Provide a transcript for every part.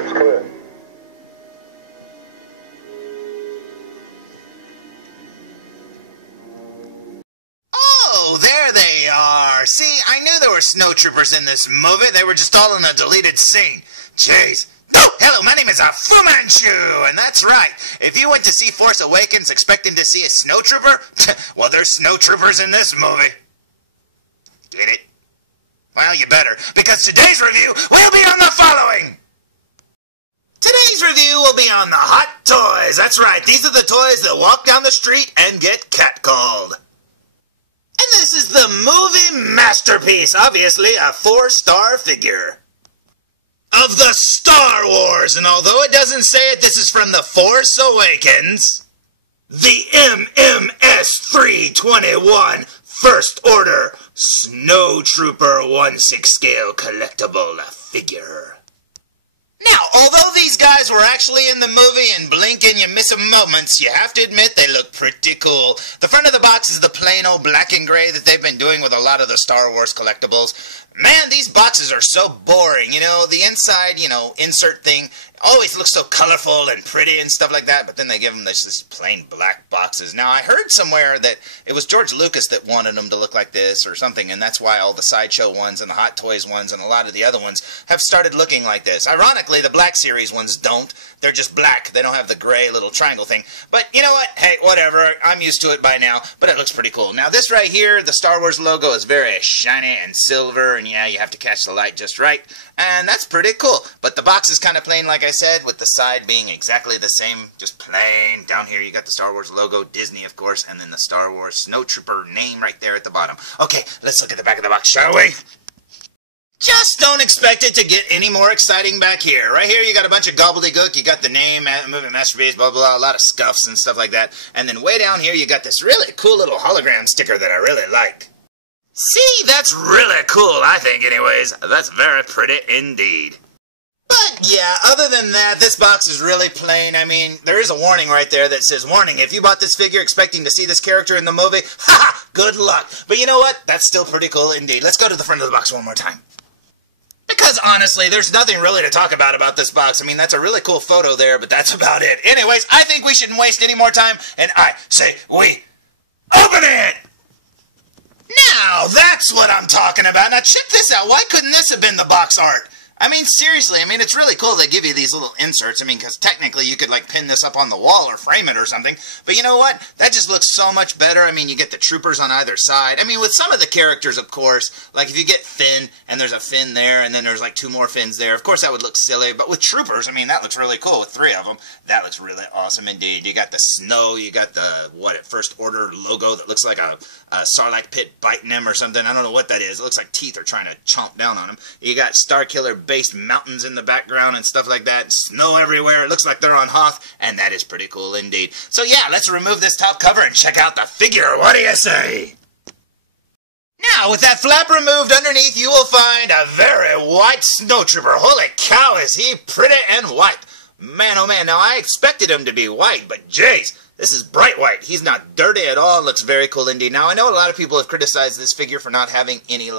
That's good. Oh, there they are. See, I knew there were Snowtroopers in this movie. They were just all in a deleted scene. Jeez. Oh, hello, my name is Fu Manchu, and that's right. If you went to see Force Awakens expecting to see a Snowtrooper, well, there's Snowtroopers in this movie. Get it? Well, you better, because today's review will be on the following. Today's review will be on the hot toys. That's right, these are the toys that walk down the street and get catcalled. And this is the movie masterpiece, obviously a 4-star figure of the Star Wars, and although it doesn't say it, this is from The Force Awakens, the MMS321 First Order Snowtrooper 1/6 scale collectible figure. Now, although these guys were actually in the movie and blink and you miss 'em moments, you have to admit they look pretty cool. The front of the box is the plain old black and gray that they've been doing with a lot of the Star Wars collectibles. Man, these boxes are so boring. You know, the inside, insert thing always looks so colorful and pretty and stuff like that, but then they give them these plain black boxes. Now, I heard somewhere that it was George Lucas that wanted them to look like this or something, and that's why all the Sideshow ones and the Hot Toys ones and a lot of the other ones have started looking like this. Ironically, the Black Series ones don't. They're just black. They don't have the gray little triangle thing. But you know what? Hey, whatever. I'm used to it by now, but it looks pretty cool. Now, this right here, the Star Wars logo is very shiny and silver, and yeah, you have to catch the light just right, and that's pretty cool. But the box is kind of plain, like I said, with the side being exactly the same, just plain. Down here you got the Star Wars logo, Disney of course, and then the Star Wars Snowtrooper name right there at the bottom. Okay, let's look at the back of the box, shall we? Just don't expect it to get any more exciting back here. Right here you got a bunch of gobbledygook, you got the name, movie masterpiece, blah, blah, blah, a lot of scuffs and stuff like that. And then way down here you got this really cool little hologram sticker that I really like. See, that's really cool, I think anyways. That's very pretty indeed. But yeah, other than that, this box is really plain. I mean, there is a warning right there that says, warning, if you bought this figure expecting to see this character in the movie, haha, good luck. But you know what? That's still pretty cool indeed. Let's go to the front of the box one more time. Because honestly, there's nothing really to talk about this box. I mean, that's a really cool photo there, but that's about it. Anyways, I think we shouldn't waste any more time, and I say we open it! Now, that's what I'm talking about. Now, check this out. Why couldn't this have been the box art? I mean, seriously, it's really cool they give you these little inserts. Because technically you could, pin this up on the wall or frame it or something. But you know what? That just looks so much better. You get the troopers on either side. With some of the characters, of course, like if you get Finn, and there's a Finn there, and then there's, 2 more Finns there, of course that would look silly. But with troopers, that looks really cool with 3 of them. That looks really awesome indeed. You got the snow, you got the, First Order logo that looks like a Sarlacc pit biting him or something. I don't know what that is. It looks like teeth are trying to chomp down on him. You got Starkiller-based mountains in the background and stuff like that. Snow everywhere. It looks like they're on Hoth, and that is pretty cool indeed. So yeah, let's remove this top cover and check out the figure. What do you say? Now, with that flap removed underneath, you will find a very white Snowtrooper. Holy cow, is he pretty and white. Man, oh man, now I expected him to be white, but jeez, this is bright white. He's not dirty at all. Looks very cool indeed. Now, I know a lot of people have criticized this figure for not having any,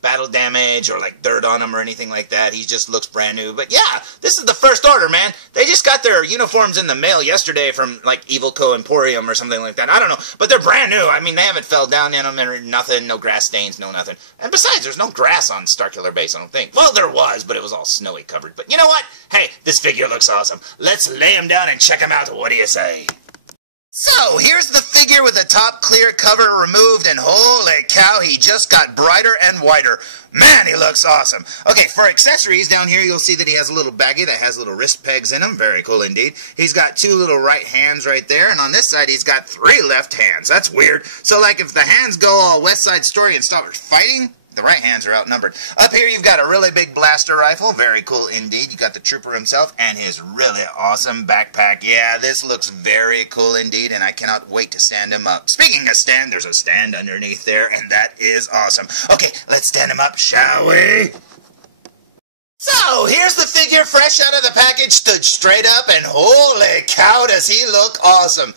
battle damage or, dirt on him or anything like that. He just looks brand new. But, yeah, this is the First Order, man. They just got their uniforms in the mail yesterday from, Evilco Emporium or something like that. I don't know. But they're brand new. They haven't fell down in them or nothing. No grass stains, no nothing. And besides, there's no grass on Starkiller Base, I don't think. Well, there was, but it was all snowy covered. But you know what? Hey, this figure looks awesome. Let's lay him down and check him out. What do you say? So, here's the figure with the top clear cover removed, and holy cow, he just got brighter and whiter. Man, he looks awesome. Okay, for accessories, down here you'll see that he has a little baggie that has little wrist pegs in him. Very cool indeed. He's got 2 little right hands right there, and on this side he's got 3 left hands. That's weird. So, if the hands go all West Side Story and start fighting, the right hands are outnumbered. Up here you've got a really big blaster rifle. Very cool indeed. You got the trooper himself and his really awesome backpack. Yeah, this looks very cool indeed, and I cannot wait to stand him up. Speaking of stand, there's a stand underneath there, and that is awesome. Okay, let's stand him up, shall we? So, here's the figure fresh out of the package, stood straight up, and holy cow, does he look awesome.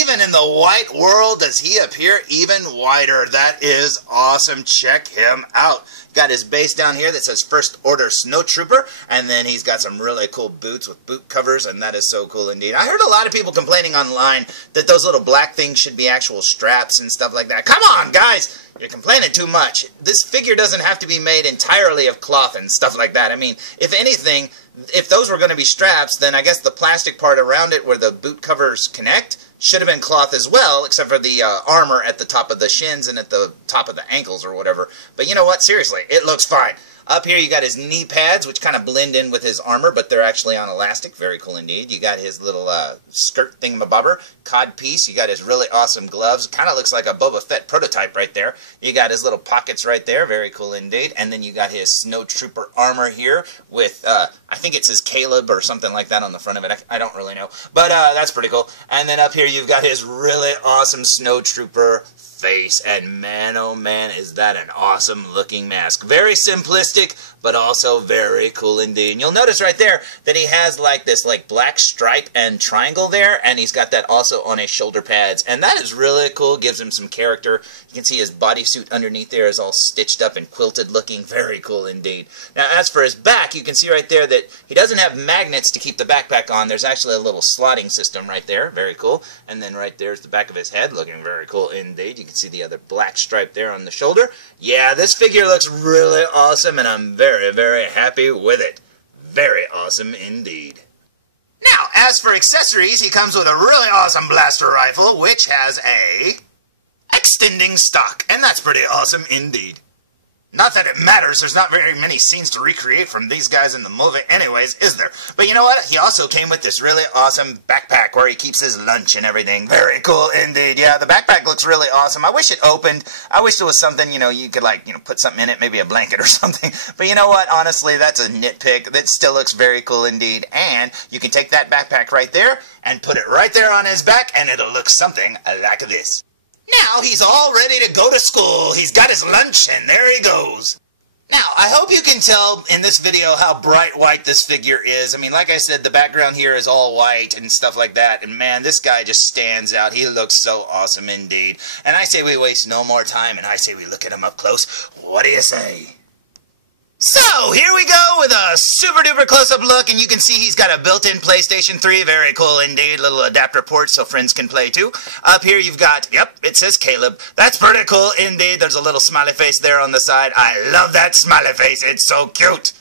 Even in the white world, does he appear even whiter. That is awesome. Check him out. Got his base down here that says First Order Snowtrooper, and then he's got some really cool boots with boot covers, and that is so cool indeed. I heard a lot of people complaining online that those little black things should be actual straps and stuff like that. Come on, guys! You're complaining too much. This figure doesn't have to be made entirely of cloth and stuff like that. I mean, if anything, if those were going to be straps, then I guess the plastic part around it where the boot covers connect should have been cloth as well, except for the armor at the top of the shins and at the top of the ankles or whatever. But you know what? Seriously, it looks fine. Up here you got his knee pads, which kind of blend in with his armor, but they're actually on elastic. Very cool indeed. You got his little skirt thingamabobber, cod piece. You got his really awesome gloves. Kind of looks like a Boba Fett prototype right there. You got his little pockets right there. Very cool indeed. And then you got his Snowtrooper armor here with, I think it says Caleb or something like that on the front of it. I don't really know. But that's pretty cool. And then up here you've got his really awesome Snowtrooper face, and man, oh man, is that an awesome looking mask. Very simplistic, but also very cool indeed. And you'll notice right there that he has like this black stripe and triangle there, and he's got that also on his shoulder pads, and that is really cool. Gives him some character. You can see his bodysuit underneath there is all stitched up and quilted looking. Very cool indeed. Now as for his back, you can see right there that he doesn't have magnets to keep the backpack on. There's actually a little slotting system right there. Very cool. And then right there's the back of his head, looking very cool indeed. You can see the other black stripe there on the shoulder. Yeah, this figure looks really awesome, and I'm very, very happy with it. Very awesome indeed. Now, as for accessories, he comes with a really awesome blaster rifle, which has a extending stock, and that's pretty awesome indeed. Not that it matters, there's not very many scenes to recreate from these guys in the movie anyways, is there? But you know what? He also came with this really awesome backpack where he keeps his lunch and everything. Very cool indeed. Yeah, the backpack looks really awesome. I wish it opened. I wish there was something, you could put something in it, maybe a blanket or something. But you know what? Honestly, that's a nitpick. That still looks very cool indeed. And you can take that backpack right there and put it right there on his back, and it'll look something like this. Now he's all ready to go to school. He's got his lunch, and there he goes. Now, I hope you can tell in this video how bright white this figure is. I mean, like I said, the background here is all white and stuff like that. And man, this guy just stands out. He looks so awesome indeed. And I say we waste no more time, and I say we look at him up close. What do you say? So, here we go with a super duper close-up look, and you can see he's got a built-in PlayStation 3, very cool indeed, little adapter port so friends can play too. Up here you've got, yep, it says Caleb. That's pretty cool indeed. There's a little smiley face there on the side. I love that smiley face, it's so cute.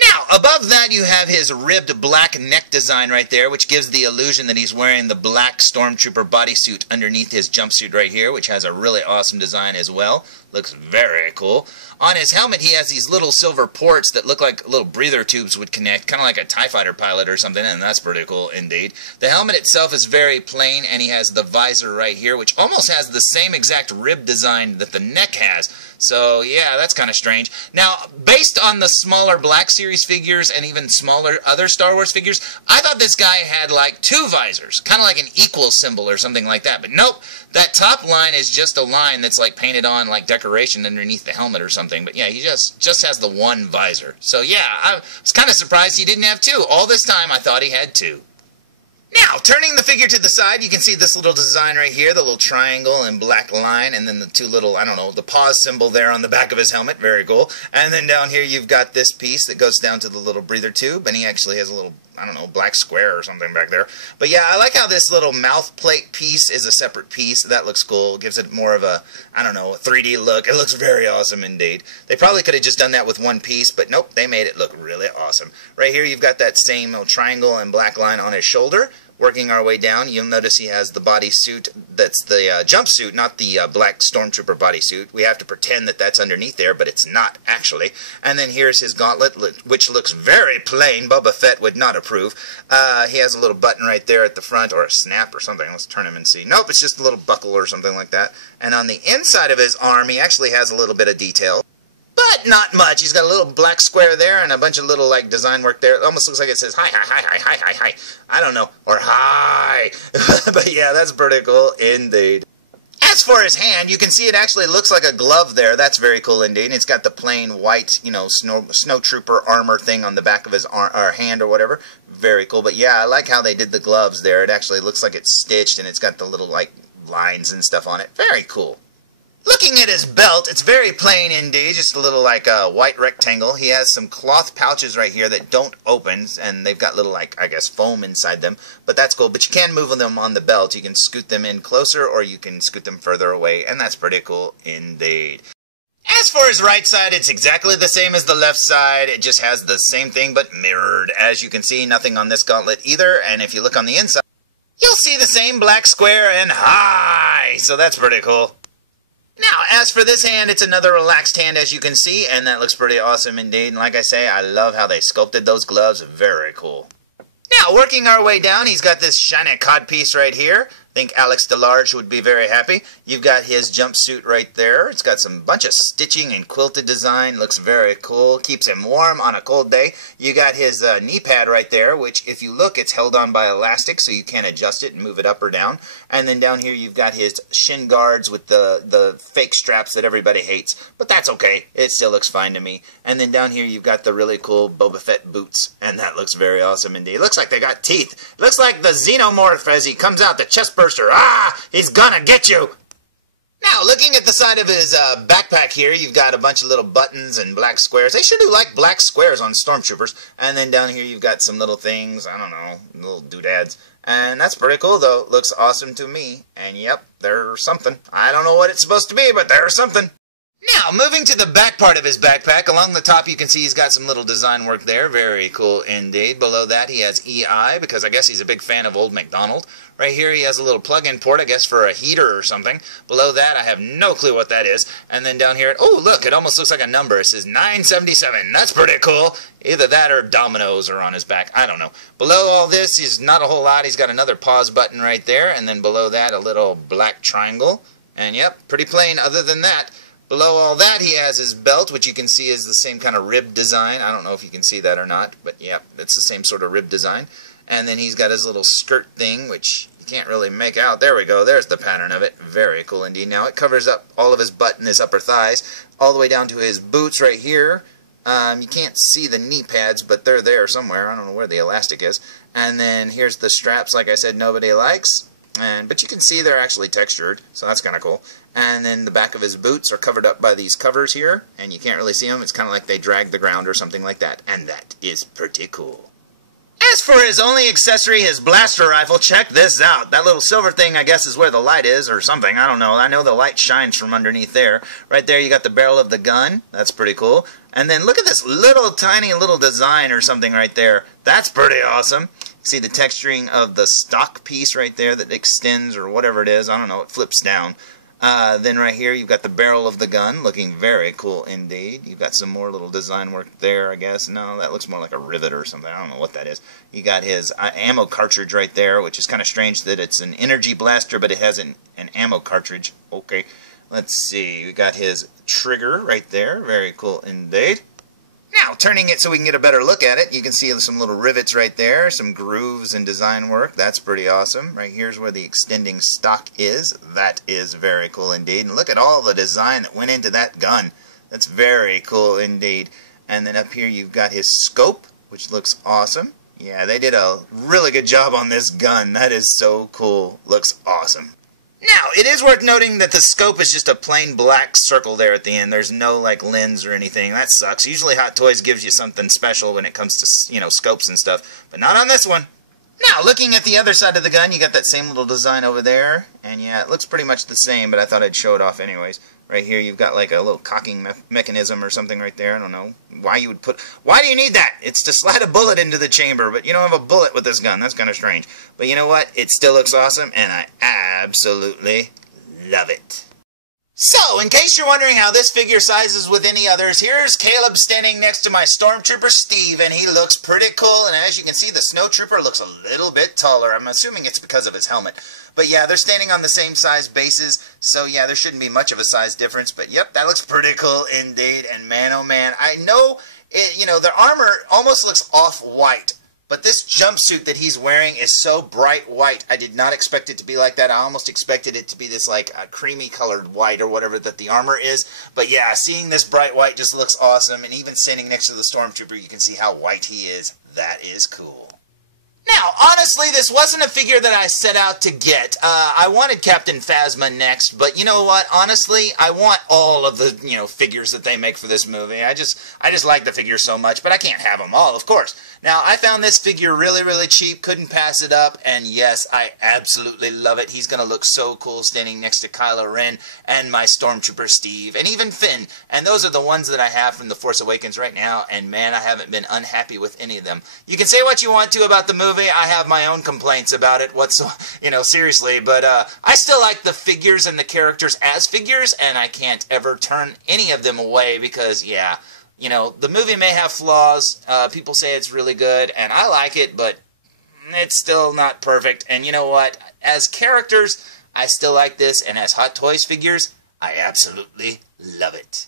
Now, above that you have his ribbed black neck design right there, which gives the illusion that he's wearing the black Stormtrooper bodysuit underneath his jumpsuit right here, which has a really awesome design as well. Looks very cool. On his helmet, he has these little silver ports that look like little breather tubes would connect, kind of like a TIE fighter pilot or something, and that's pretty cool indeed. The helmet itself is very plain, and he has the visor right here, which almost has the same exact rib design that the neck has. So, yeah, that's kind of strange. Now, based on the smaller Black Series figures and even smaller other Star Wars figures, I thought this guy had like two visors, kind of like an equal symbol or something like that. But nope, that top line is just a line that's like painted on like decoration underneath the helmet or something. But yeah, he just has the one visor. So yeah, I was kind of surprised he didn't have two. All this time I thought he had two. Now, turning the figure to the side, you can see this little design right here, the little triangle and black line, and then the two little, I don't know, the pause symbol there on the back of his helmet. Very cool. And then down here you've got this piece that goes down to the little breather tube, and he actually has a little, I don't know, black square or something back there. But yeah, I like how this little mouth plate piece is a separate piece. That looks cool. Gives it more of a, I don't know, a 3D look. It looks very awesome indeed. They probably could have just done that with one piece, but nope, they made it look really awesome. Right here you've got that same little triangle and black line on his shoulder. Working our way down, you'll notice he has the bodysuit that's the jumpsuit, not the black Stormtrooper bodysuit. We have to pretend that that's underneath there, but it's not, actually. And then here's his gauntlet, which looks very plain. Boba Fett would not approve. He has a little button right there at the front, or a snap or something. Let's turn him and see. Nope, it's just a little buckle or something like that. And on the inside of his arm, he actually has a little bit of detail. But not much. He's got a little black square there and a bunch of little like design work there. It almost looks like it says hi, hi, hi, hi, hi, hi, hi. I don't know. Or hi. But yeah, that's pretty cool indeed. As for his hand, you can see it actually looks like a glove there. That's very cool indeed. And it's got the plain white, you know, Snowtrooper armor thing on the back of his hand or whatever. Very cool. But yeah, I like how they did the gloves there. It actually looks like it's stitched and it's got the little, like, lines and stuff on it. Very cool. Looking at his belt, it's very plain indeed, just a little like a white rectangle. He has some cloth pouches right here that don't open, and they've got little, like, I guess, foam inside them. But that's cool, but you can move them on the belt. You can scoot them in closer, or you can scoot them further away, and that's pretty cool indeed. As for his right side, it's exactly the same as the left side. It just has the same thing, but mirrored. As you can see, nothing on this gauntlet either, and if you look on the inside, you'll see the same black square and high, so that's pretty cool. Now, as for this hand, it's another relaxed hand, as you can see, and that looks pretty awesome indeed. And like I say, I love how they sculpted those gloves. Very cool. Now, working our way down, he's got this shiny codpiece right here. I think Alex DeLarge would be very happy. You've got his jumpsuit right there. It's got some bunch of stitching and quilted design. Looks very cool. Keeps him warm on a cold day. You got his knee pad right there, which if you look, it's held on by elastic, so you can adjust it and move it up or down. And then down here, you've got his shin guards with the fake straps that everybody hates. But that's okay. It still looks fine to me. And then down here, you've got the really cool Boba Fett boots. And that looks very awesome indeed. Looks like they got teeth. Looks like the Xenomorph as he comes out, the chest burster. Ah! He's gonna get you! Now, looking at the side of his backpack here, you've got a bunch of little buttons and black squares. They sure do like black squares on Stormtroopers. And then down here, you've got some little things, I don't know, little doodads. And that's pretty cool, though. Looks awesome to me. And yep, there's something. I don't know what it's supposed to be, but there's something. Now, moving to the back part of his backpack, along the top you can see he's got some little design work there. Very cool indeed. Below that he has EI, because I guess he's a big fan of Old MacDonald. Right here he has a little plug-in port, I guess for a heater or something. Below that I have no clue what that is. And then down here, oh look, it almost looks like a number. It says 977. That's pretty cool. Either that or dominoes are on his back. I don't know. Below all this is not a whole lot. He's got another pause button right there. And then below that a little black triangle. And yep, pretty plain other than that. Below all that, he has his belt, which you can see is the same kind of rib design. I don't know if you can see that or not, but yeah, it's the same sort of rib design. And then he's got his little skirt thing, which you can't really make out. There we go. There's the pattern of it. Very cool indeed. Now, it covers up all of his butt and his upper thighs, all the way down to his boots right here. You can't see the knee pads, but they're there somewhere. I don't know where the elastic is. And then here's the straps, like I said, nobody likes. But you can see they're actually textured, so that's kind of cool. And then the back of his boots are covered up by these covers here, and you can't really see them. It's kind of like they drag the ground or something like that, and that is pretty cool. As for his only accessory, his blaster rifle, check this out. That little silver thing, I guess, is where the light is or something. I don't know. I know the light shines from underneath there. Right there, you got the barrel of the gun. That's pretty cool. And then look at this little tiny little design or something right there. That's pretty awesome. See the texturing of the stock piece right there that extends or whatever it is. I don't know. It flips down. Then right here you've got the barrel of the gun, looking very cool indeed. You've got some more little design work there, I guess. No, that looks more like a rivet or something. I don't know what that is. You got his ammo cartridge right there, which is kind of strange that it's an energy blaster, but it has an ammo cartridge. Okay, let's see. We got his trigger right there. Very cool indeed. Now, turning it so we can get a better look at it, you can see some little rivets right there, some grooves and design work. That's pretty awesome. Right here's where the extending stock is. That is very cool indeed. And look at all the design that went into that gun. That's very cool indeed. And then up here you've got his scope, which looks awesome. Yeah, they did a really good job on this gun. That is so cool. Looks awesome. Now, it is worth noting that the scope is just a plain black circle there at the end. There's no, like, lens or anything. That sucks. Usually Hot Toys gives you something special when it comes to, you know, scopes and stuff, but not on this one. Now, looking at the other side of the gun, you got that same little design over there, and yeah, it looks pretty much the same, but I thought I'd show it off anyways. Right here, you've got, like, a little cocking mechanism or something right there. I don't know why you would put... Why do you need that? It's to slide a bullet into the chamber, but you don't have a bullet with this gun. That's kind of strange. But you know what? It still looks awesome, and I absolutely love it. So, in case you're wondering how this figure sizes with any others, here's Caleb standing next to my Stormtrooper Steve, and he looks pretty cool, and as you can see, the Snowtrooper looks a little bit taller. I'm assuming it's because of his helmet. But yeah, they're standing on the same size bases, so yeah, there shouldn't be much of a size difference, but yep, that looks pretty cool indeed, and man, oh man, I know, you know, their armor almost looks off-white, But this jumpsuit that he's wearing is so bright white. I did not expect it to be like that. I almost expected it to be this like creamy colored white or whatever that the armor is. But yeah, seeing this bright white just looks awesome. And even standing next to the Stormtrooper, you can see how white he is. That is cool. Now, honestly, this wasn't a figure that I set out to get. I wanted Captain Phasma next, but you know what? Honestly, I want all of the, figures that they make for this movie. I just like the figures so much, but I can't have them all, of course. Now, I found this figure really, really cheap, couldn't pass it up, and yes, I absolutely love it. He's going to look so cool standing next to Kylo Ren and my Stormtrooper Steve, and even Finn. And those are the ones that I have from The Force Awakens right now, and man, I haven't been unhappy with any of them. You can say what you want to about the movie. I have my own complaints about it, seriously, but I still like the figures and the characters as figures, and I can't ever turn any of them away because, yeah, the movie may have flaws. People say it's really good, and I like it, but it's still not perfect. And you know what? As characters, I still like this, and as Hot Toys figures, I absolutely love it.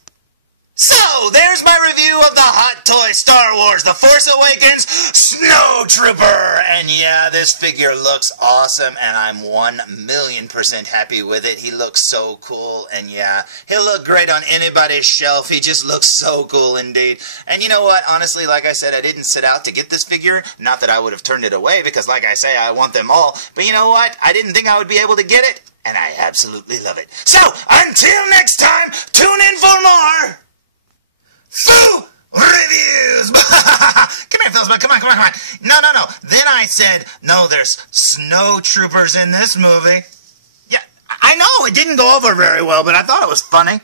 So, there's my review of the Hot Toy Star Wars The Force Awakens Snowtrooper! And yeah, this figure looks awesome, and I'm 1,000,000% happy with it. He looks so cool, and yeah, he'll look great on anybody's shelf. He just looks so cool indeed. And you know what? Honestly, like I said, I didn't set out to get this figure. Not that I would have turned it away, because like I say, I want them all. But you know what? I didn't think I would be able to get it, and I absolutely love it. So, until next time, tune in for more Foo Reviews! Come here, felzbug. Come on. No. Then I said, no, there's Snowtroopers in this movie. Yeah, I know, it didn't go over very well, but I thought it was funny.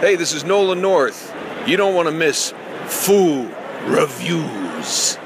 Hey, this is Nolan North. You don't want to miss Foo Reviews.